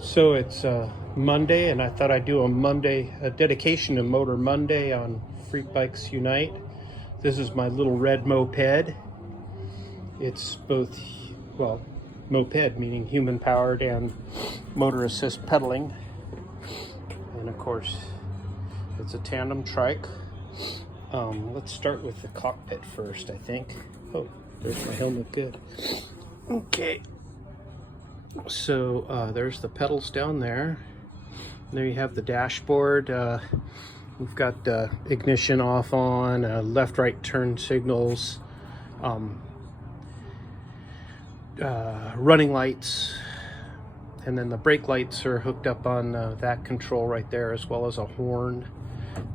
So it's Monday, and I thought I'd do a dedication to Motor Monday on Freak Bikes Unite. This is my little red moped. It's both, well, moped meaning human powered and motor assist pedaling. And of course, it's a tandem trike. Let's start with the cockpit first, I think. Oh, there's my helmet, good. Okay. So there's the pedals down there. There you have the dashboard. We've got ignition off on, left right turn signals, running lights, and then the brake lights are hooked up on that control right there, as well as a horn.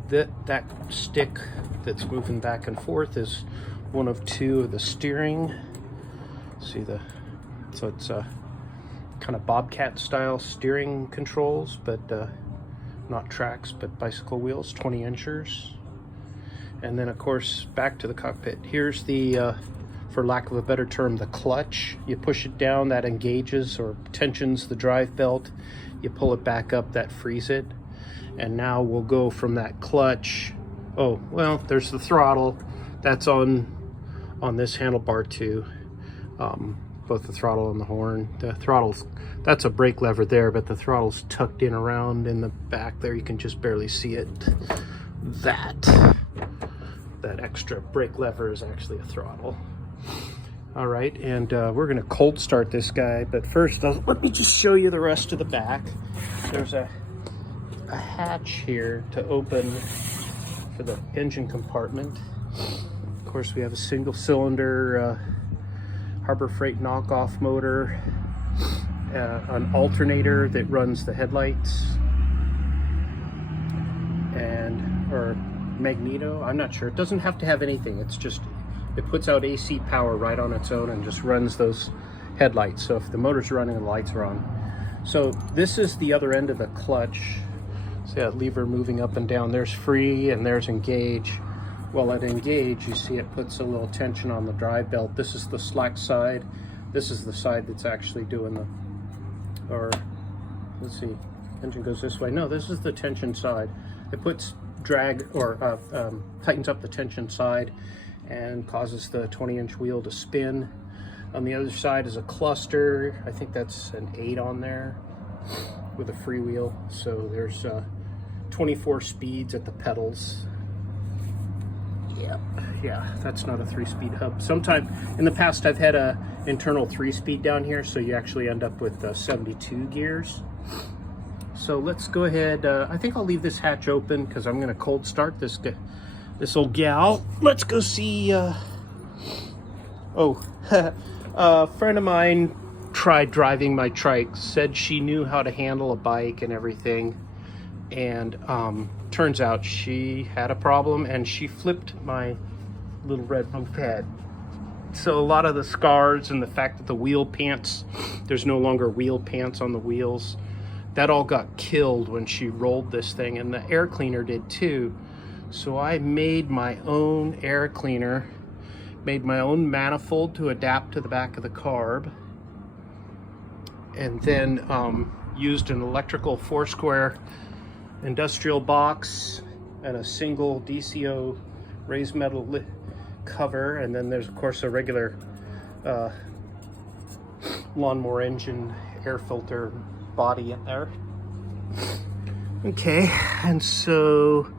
That stick that's moving back and forth is one of two of the steering. See so it's kind of Bobcat style steering controls, but not tracks, but bicycle wheels, 20 inchers. And then of course, back to the cockpit. Here's the, for lack of a better term, the clutch. You push it down, that engages or tensions the drive belt. You pull it back up, that frees it. And now we'll go from that clutch. Oh, well, there's the throttle. That's on this handlebar too. Both the throttle and the horn. The throttle's, that's a brake lever there, but the throttle's tucked in around in the back there. You can just barely see it. That extra brake lever is actually a throttle. All right, and we're gonna cold start this guy, but first, let me just show you the rest of the back. There's a hatch here to open for the engine compartment. Of course, we have a single cylinder Harbor Freight knockoff motor, an alternator that runs the headlights, or magneto, I'm not sure. It doesn't have to have anything. It's just, it puts out AC power right on its own and just runs those headlights. So if the motor's running, the lights are on. So this is the other end of the clutch. See that lever moving up and down. There's free and there's engage. Well, at engage, you see it puts a little tension on the drive belt. This is the slack side. This is the side that's actually doing the, or let's see, engine goes this way. No, this is the tension side. It puts drag or tightens up the tension side and causes the 20-inch wheel to spin. On the other side is a cluster. I think that's an 8 on there with a freewheel. So there's 24 speeds at the pedals. Yeah, that's not a 3-speed hub. Sometime in the past, I've had a internal 3-speed down here, so you actually end up with 72 gears. So let's go ahead. I think I'll leave this hatch open because I'm going to cold start this old gal. Let's go see. A friend of mine tried driving my trike. Said she knew how to handle a bike and everything, and turns out she had a problem and she flipped my little red moped. So a lot of the scars and the fact that the wheel pants, there's no longer wheel pants on the wheels, that all got killed when she rolled this thing, and the air cleaner did too. So I made my own air cleaner, made my own manifold to adapt to the back of the carb, and then used an electrical 4-square industrial box and a single DCO raised metal cover, and then there's of course a regular lawnmower engine air filter body in there. Okay, and so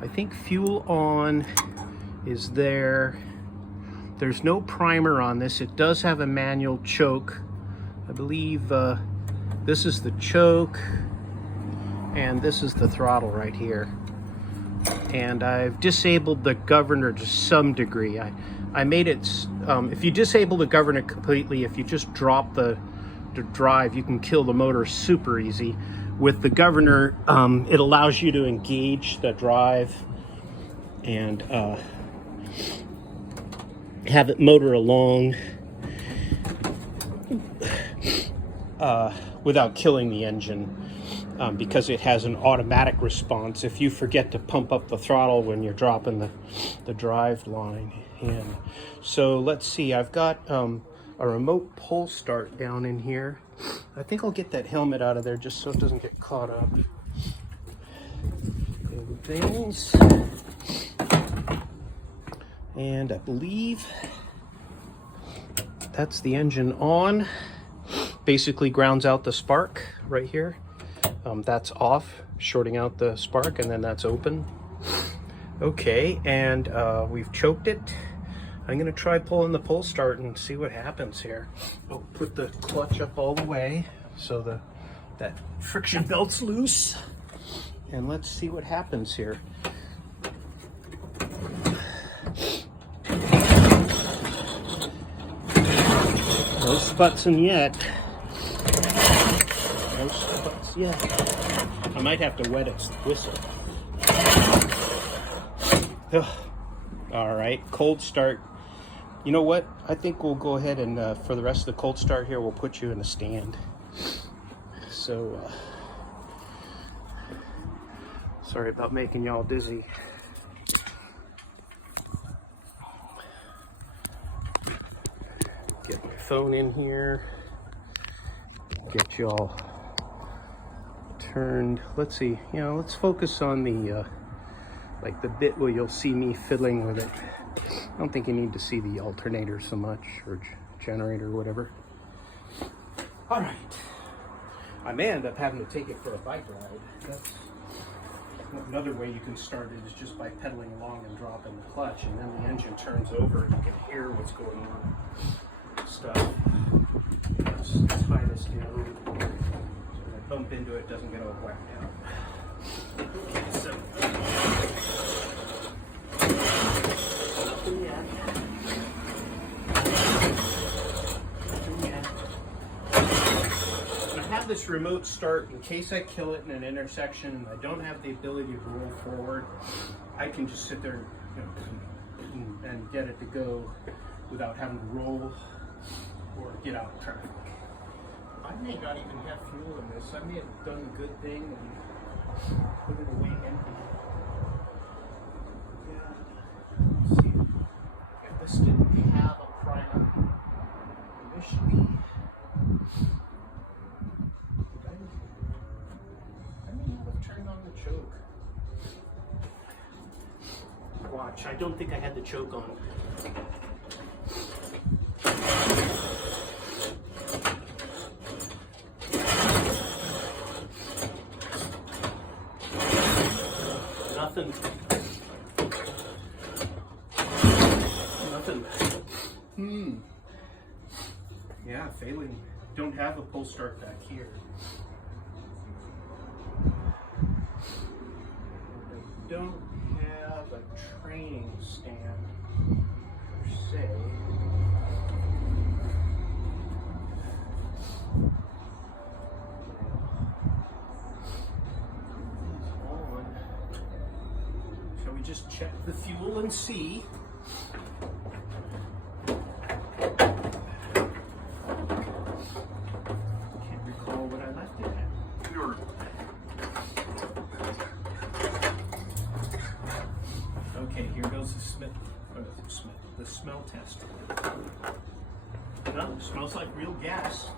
I think fuel on is there. There's no primer on this. It does have a manual choke. I believe this is the choke and this is the throttle right here. And I've disabled the governor to some degree. I made it, if you disable the governor completely, if you just drop the drive, you can kill the motor super easy. With the governor, it allows you to engage the drive and have it motor along without killing the engine. Because it has an automatic response if you forget to pump up the throttle when you're dropping the drive line in. So let's see, I've got a remote pull start down in here. I think I'll get that helmet out of there just so it doesn't get caught up. And things. And I believe that's the engine on. Basically grounds out the spark right here. That's off, shorting out the spark, and then that's open. Okay, and we've choked it. I'm gonna try pulling the pull start and see what happens here. I'll put the clutch up all the way so that friction belt's loose, and let's see what happens here. No sputzing yet. No sputs yet. I might have to wet its whistle. All right, cold start. You know what? I think we'll go ahead and for the rest of the cold start here, we'll put you in a stand. So, sorry about making y'all dizzy. Get my phone in here. Get y'all turned. Let's see. You know, let's focus on the like the bit where you'll see me fiddling with it. I don't think you need to see the alternator so much, or generator, or whatever. All right. I may end up having to take it for a bike ride. That's another way you can start it, is just by pedaling along and dropping the clutch, and then the engine turns over and you can hear what's going on. Stuff. Let's tie this down so when I bump into it, doesn't get all whacked out. Okay, so nothing yet. I have this remote start in case I kill it in an intersection and I don't have the ability to roll forward. I can just sit there, you know, and get it to go without having to roll or get out of traffic. I may not even have fuel in this. I may have done a good thing and put it away empty. Yeah. Let's see. Yeah, this didn't have a primer initially. I may not have turned on the choke. Watch, I don't think I had the choke on. Nothing. Yeah, failing. Don't have a pull start back here. I don't have a training stand per se. Shall we just check the fuel and see? Can't recall what I left it at. Okay, here goes the smell test. No, smells like real gas.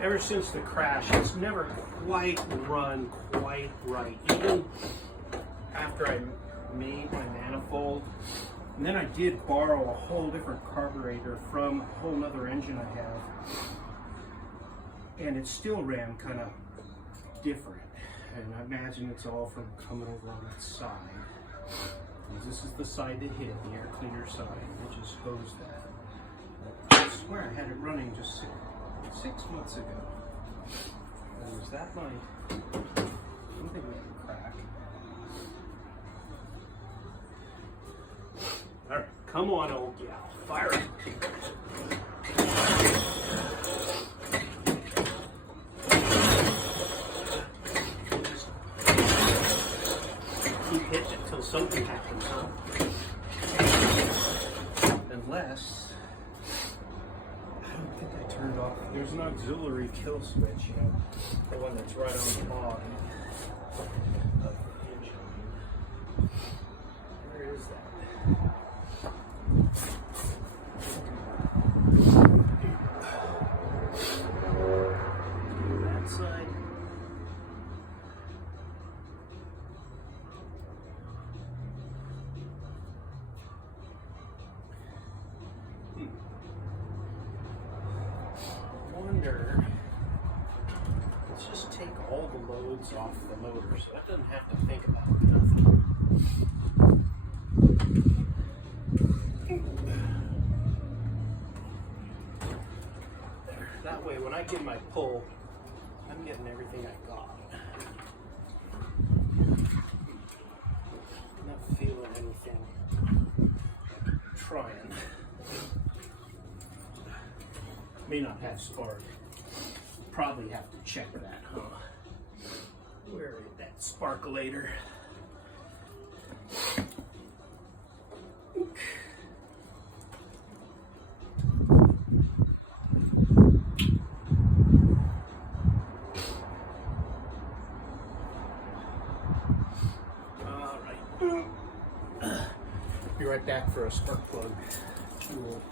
Ever since the crash, it's never quite run quite right. Even after I made my manifold, and then I did borrow a whole different carburetor from a whole nother engine I have, and it still ran kind of different. And I imagine it's all from coming over on that side. This is the side that hit, the air cleaner side, which is hosed that. I swear I had it running just 6 months ago. And was that my something with the crack? Alright, come on, old gal. Fire it. Keep hitting it until something happens, huh? Unless I don't think I turned off. There's an auxiliary kill switch, you know, the one that's right on the bottom of the engine. is that? That side. Wonder. Let's just take all the loads off the motor, so that doesn't have to think about nothing. There. That way, when I give my pull, I'm getting everything I got. I'm not feeling anything. Trying. May not have spark. Probably have to check that, huh? Where is that sparkulator? All right. Be right back for a spark plug tool.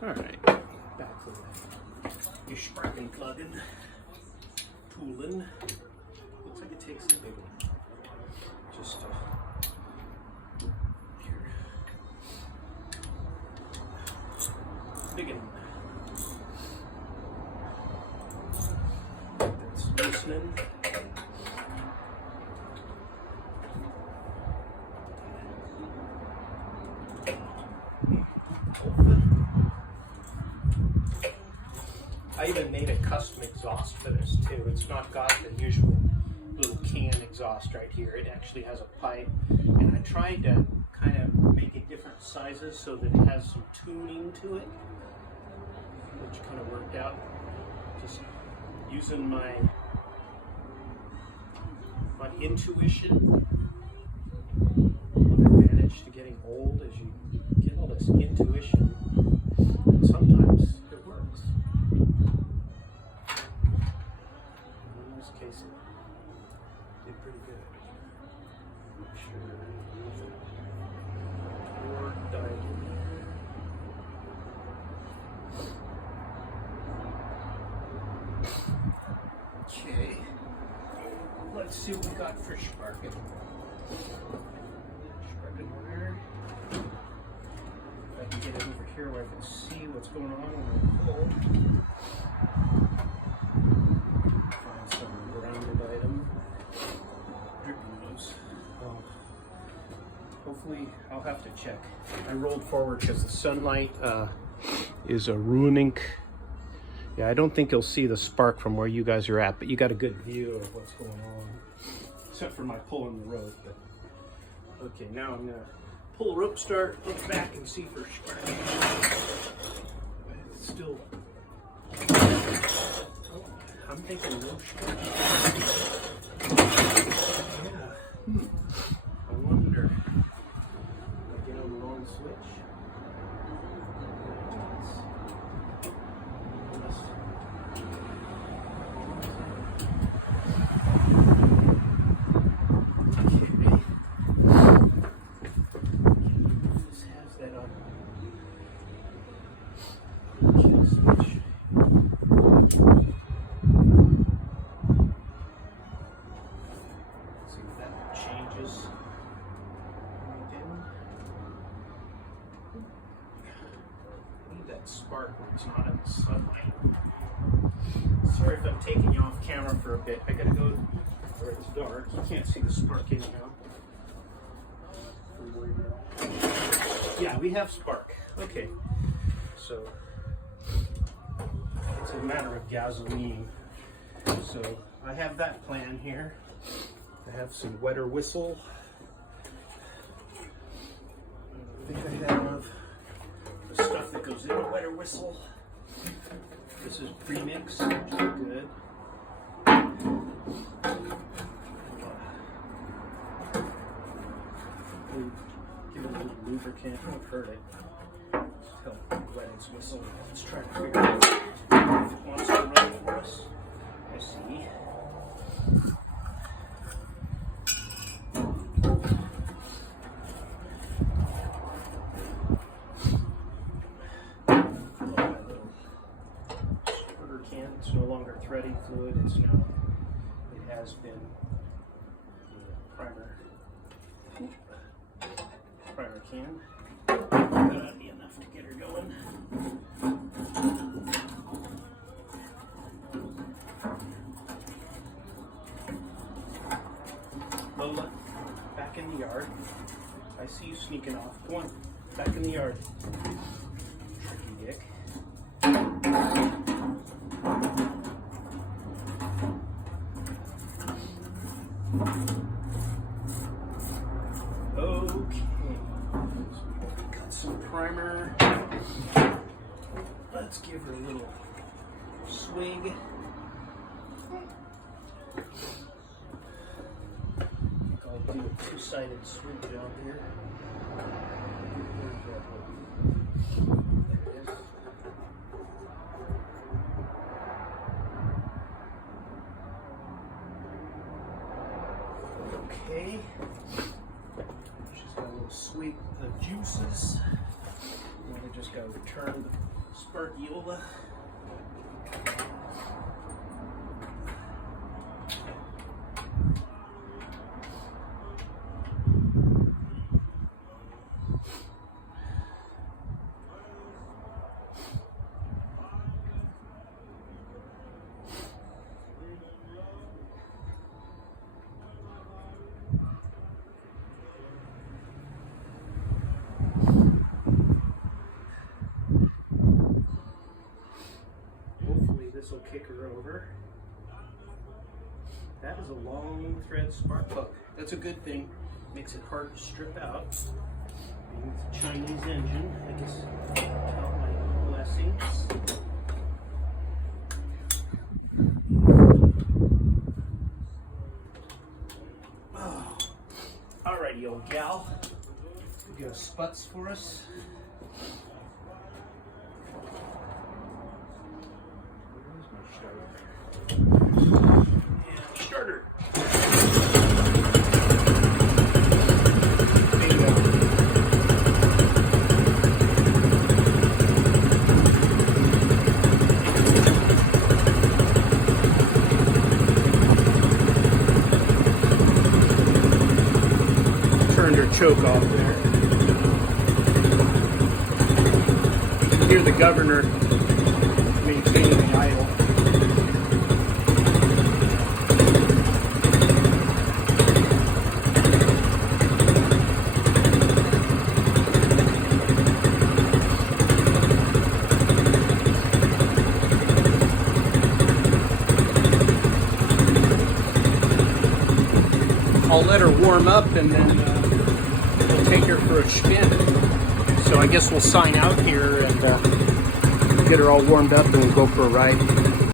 All right, back to your sparking plugging, tooling. Looks like it takes a big one. Just here, big one. That's loosening. I even made a custom exhaust for this too. It's not got the usual little can exhaust right here. It actually has a pipe, and I tried to kind of make it different sizes so that it has some tuning to it, which kind of worked out. Just using my intuition. One advantage to getting old is you get all this intuition, and sometimes it works. In this case, it did pretty good. Make sure or died in there. Okay. Let's see what we got for sparking. Sparking wire. If I can get it over here where I can see what's going on when I pull. Find some grounded item. Dripping nose. Oh. Hopefully, I'll have to check. I rolled forward because the sunlight is ruining. Yeah, I don't think you'll see the spark from where you guys are at, but you got a good view of what's going on. Except for my pulling the rope. But okay, now I'm gonna pull a rope start, look back and see for spark. It's still. Oh, I'm thinking no spark. Yeah. I wonder. Did I get on the wrong switch? it's not in the sunlight. Sorry if I'm taking you off camera for a bit. I gotta go where it's dark. You can't see the spark anyhow. Yeah, we have spark. Okay, so it's a matter of gasoline. So I have that plan here. I have some wetter whistle. I think I have the stuff that goes in a wetter whistle. This is premix, which is good. Give it a little lubricant, won't hurt it. Just help wet its whistle. Let's try to figure out if it wants to run for us. I see. It's no longer threading fluid, it has been the primer can. That'll be enough to get her going. Lola, back in the yard. I see you sneaking off. Come on, back in the yard. Tricky dick. Okay, so we've got some primer. Let's give her a little swig. I'll do a two-sided swig job here. There it is. Okay. She's got a little sweep of juices. And I just got to return the Sparkiola. This will kick her over. That is a long thread spark plug. That's a good thing. Makes it hard to strip out. Being it's a Chinese engine, I guess count my blessings. Oh. Alrighty, old gal. You got sputs for us? Starter. Turned her choke off there. You can hear the governor maintaining the idle. I'll let her warm up and then we'll take her for a spin. So I guess we'll sign out here and get her all warmed up and we'll go for a ride.